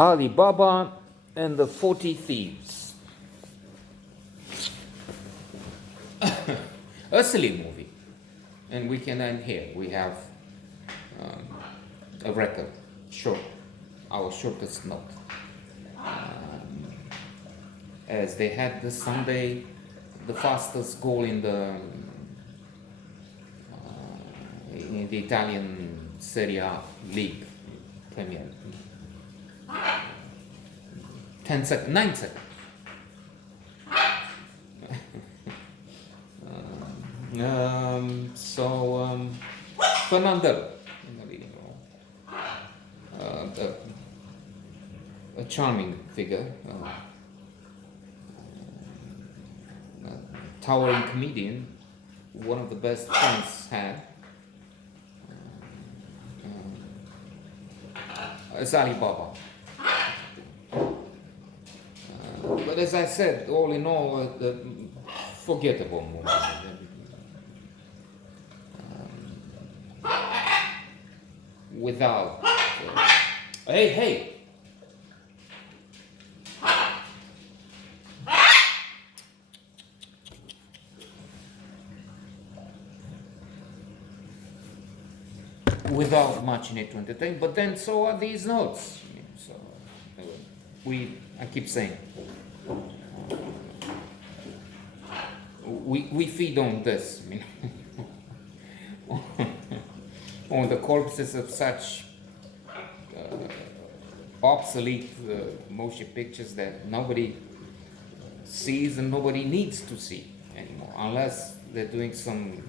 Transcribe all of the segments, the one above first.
Alibaba and the 40 Thieves. A silly movie. And we can end here. We have a record, short, our shortest note. As they had this Sunday the fastest goal in the Italian Serie A League Premier. 10 seconds, 9 seconds. Fernando in the leading role. A charming figure. Towering comedian, one of the best friends had. It's Alibaba. But as I said, all in all, a forgettable movie. Without. Hey! Without much in it to entertain, but then so are these notes. So I keep saying, we feed on this. On the corpses of such obsolete motion pictures that nobody sees and nobody needs to see anymore, unless they're doing some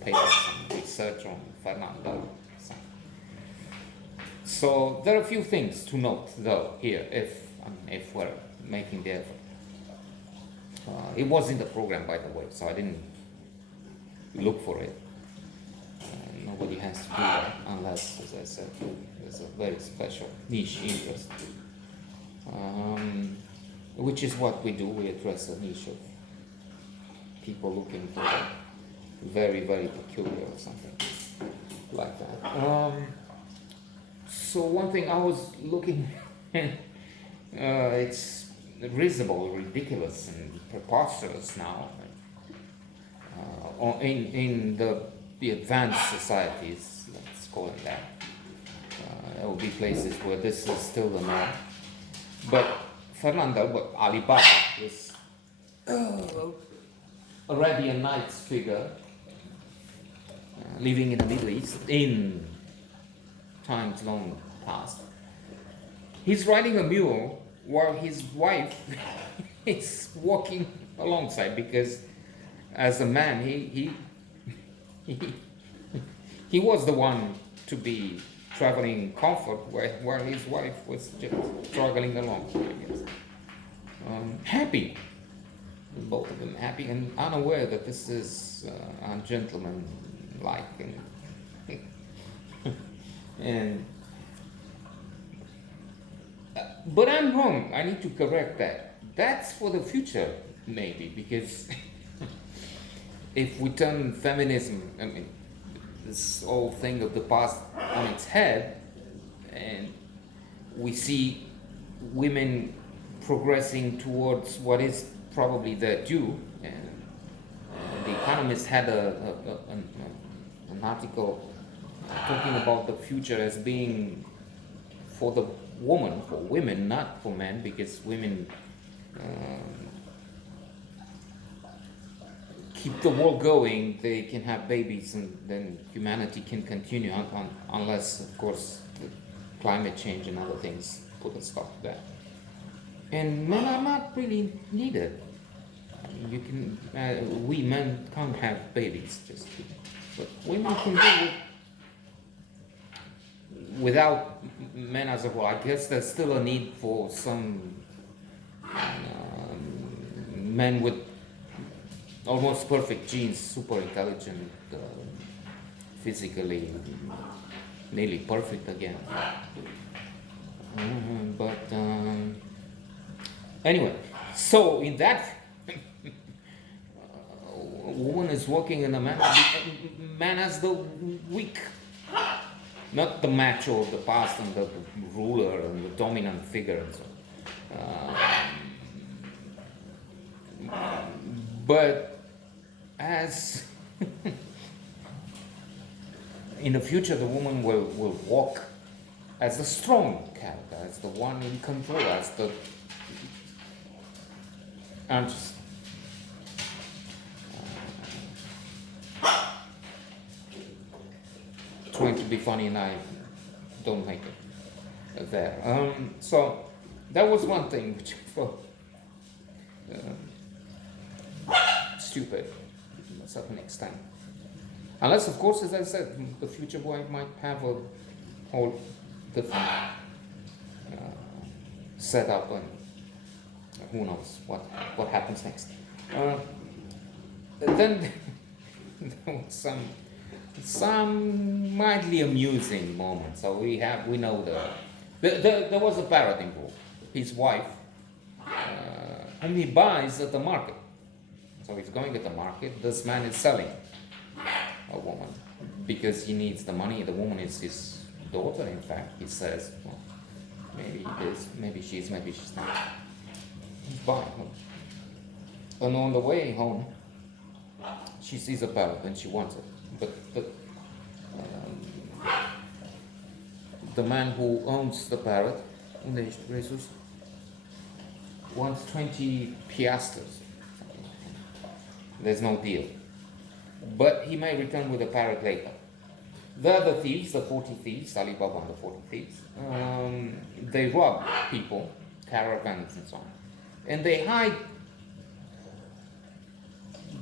papers and research on Fernando. So there are a few things to note, though, here, if we're making the effort. It was in the program, by the way, so I didn't look for it. Nobody has to do that unless, as I said, there's a very special niche interest, which is what we do. We address a niche of people looking for very, very peculiar or something like that. So one thing I was looking at, it's risible, ridiculous, and preposterous now. In the advanced societies, let's call it that, there will be places where this is still the norm. But Alibaba, this Arabian Nights figure, living in the Middle East in times long past, he's riding a mule while his wife is walking alongside, because as a man he was the one to be traveling in comfort while his wife was just struggling along, I guess. Happy, both of them happy and unaware that this is ungentlemanlike and but I'm wrong. I need to correct that. That's for the future, maybe, because if we turn feminism, this whole thing of the past on its head, and we see women progressing towards what is probably their due, and The Economist had an article talking about the future as being for the woman, for women, not for men, because women keep the world going, they can have babies, and then humanity can continue unless, of course, the climate change and other things put a stop to that. And men are not really needed. You can, we men can't have babies, but women can do it without men as a whole. I guess there's still a need for some men with almost perfect genes, super intelligent, physically nearly perfect again. But anyway, so in that, a woman is walking and a man has the weak not the macho of the past and the ruler and the dominant figure and so on. But as in the future, the woman will walk as the strong character, as the one in control, as the. I'm just trying to be funny and I don't make it there. So that was one thing which I thought stupid to a certain extent. Unless, of course, as I said, the future boy might have a whole different setup, and who knows what happens next. Then there was some mildly amusing moments. So we know there was a parrot involved, his wife, and he buys at the market. So he's going at the market. This man is selling a woman because he needs the money. The woman is his daughter, in fact. He says, well, maybe it is, maybe she is, maybe she's not. He's buying her. And on the way home, she sees a parrot and she wants it. But the man who owns the parrot, Jesus, wants 20 piastres. There's no deal. But he may return with the parrot later. The other thieves, the 40 thieves, Alibaba and the 40 thieves, they rob people, caravans and so on. And they hide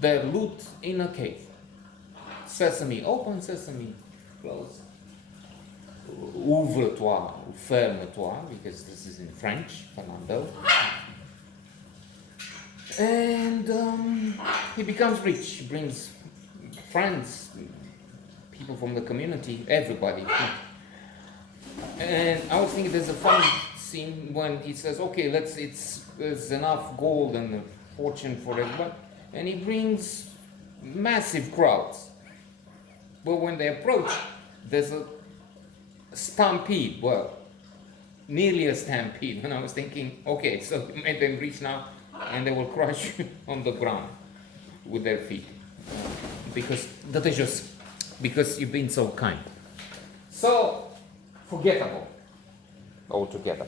their loot in a cave. Sesame open, sesame close. Ouvre-toi, ou ferme-toi, because this is in French, Fernando. And he becomes rich. He brings friends, people from the community, everybody. And I was thinking there's a funny scene when he says, okay, there's enough gold and fortune for everybody. And he brings massive crowds. But when they approach, there's a stampede. Well, nearly a stampede. And I was thinking, okay, so he made them reach now, and they will crush you on the ground with their feet. Because that is just because you've been so kind. So forgettable altogether.